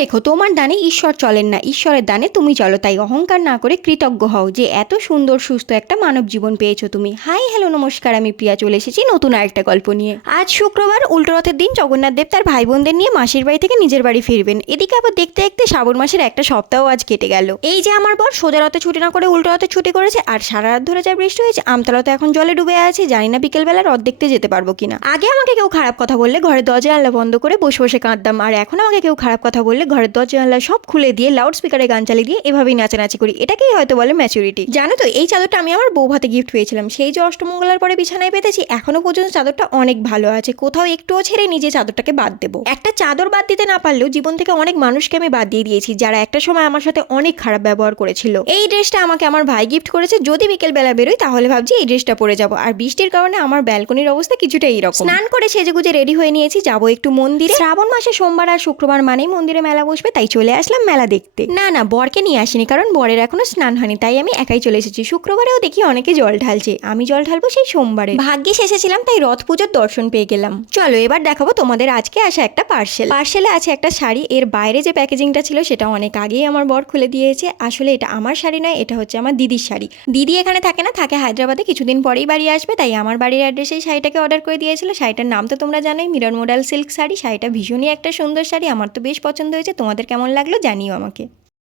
রেখো, তোমার দানে ঈশ্বর চলেন না, ঈশ্বরের দানে তুমি চলো। তাই অহংকার না করে কৃতজ্ঞ হও যে এত সুন্দর সুস্থ একটা মানব জীবন পেয়েছো তুমি। হাই হ্যালো নমস্কার, আমি প্রিয়া চলে এসেছি নতুন আরেকটা গল্প নিয়ে। আজ শুক্রবার, উল্টো রথের দিন জগন্নাথ দেব তার ভাই বোনদের নিয়ে মাসির বাড়ি থেকে নিজের বাড়ি ফিরবেন। এদিকে আবার দেখতে দেখতে শ্রাবণ মাসের একটা সপ্তাহ আজ কেটে গেল। এই যে আমার বর সোজা রথে ছুটি না করে উল্টো রথে ছুটি করেছে, আর সারা রাত ধরে যা বৃষ্টি হয়েছে, আমতলা তো এখন জলে ডুবে আছে। জানি না বিকেলবেলা রথ দেখতে যেতে পারবো কিনা। আগে আমাকে কেউ খারাপ কথা বললে ঘরের দরজা জানলা বন্ধ করে বসে বসে কাঁদতাম, আর এখন আমাকে কেউ খারাপ কথা বললে ঘরের দরজা জানলা সব খুলে দিয়ে লাউড স্পিকারে গান চালিয়ে দিয়ে এভাবেই নাচানাচি করি। এটাকেই হয়তো বলে ম্যাচুরিটি। জানো তো, এই চাদরটা আমি আমার বউ ভাতে গিফট পেয়েছিলাম। সেই যে অষ্টমঙ্গলার পরে বিছানায় পেতেছি, এখনো পর্যন্ত চাদরটা অনেক ভালো আছে। কোথাও একটুও ছেড়ে নিজে চাদরটাকে বাদ দেবো। একটা চাদর বাদ দিতে না পারলেও জীবন থেকে অনেক মানুষকে আমি বাদ দিয়ে দিয়েছি, যারা একটা সময় আমার সাথে অনেক খারাপ ব্যবহার করেছিল। এই ড্রেসটা আমাকে আমার ভাই গিফট করেছে। যদি বিকেল বেলা বেরোই তাহলে ভাবছি এই ড্রেসটা পরে যাবো। আর বৃষ্টির কারণে আমার ব্যালকনির অবস্থা কিছুটা এইরকম। স্নান করে সেজেগুজে রেডি হয়ে নিয়েছি, যাবো একটু মন্দিরে। শ্রাবণ মাসে সোমবার আর শুক্রবার মানেই মন্দিরে মেলা বসবে, তাই চলে আসলাম মেলা দেখতে। না বরকে নিয়ে আসিনি, কারণ বরের এখনো স্নান হয়নি, তাই আমি একাই চলে এসেছি। শুক্রবারেও দেখি অনেকে জল ঢালছে, আমি জল ঢালবো সেই সোমবারে। ভাগ্যিস এসেছিলাম, তাই রথ পুজোর দর্শন পেয়ে গেলাম। চলো এবার দেখাবো তোমাদের আজকে আসা একটা পার্সেলে আছে একটা শাড়ি। এর বাইরে যে প্যাকেজিংটা ছিল সেটা অনেক আগেই আমার বর খুলে দিয়েছে। আসলে এটা আমার শাড়ি নয়, এটা হচ্ছে আমার দিদির শাড়ি। দিদি এখানে থাকে না, থাকে হায়দ্রাবাদে। কিছুদিন পরেই বাড়ি আসবে, তাই আমার বাড়ির অ্যাড্রেসে শাড়িটাকে অর্ডার করে দিয়েছিল। শাড়িটার নাম তো তোমরা জানোই, মিরর মডেল সিল্ক শাড়ি। শাড়িটা ভীষণই একটা সুন্দর শাড়ি, আমার তো বেশ পছন্দ হয়েছে। তোমাদের কেমন লাগলো জানিও আমাকে।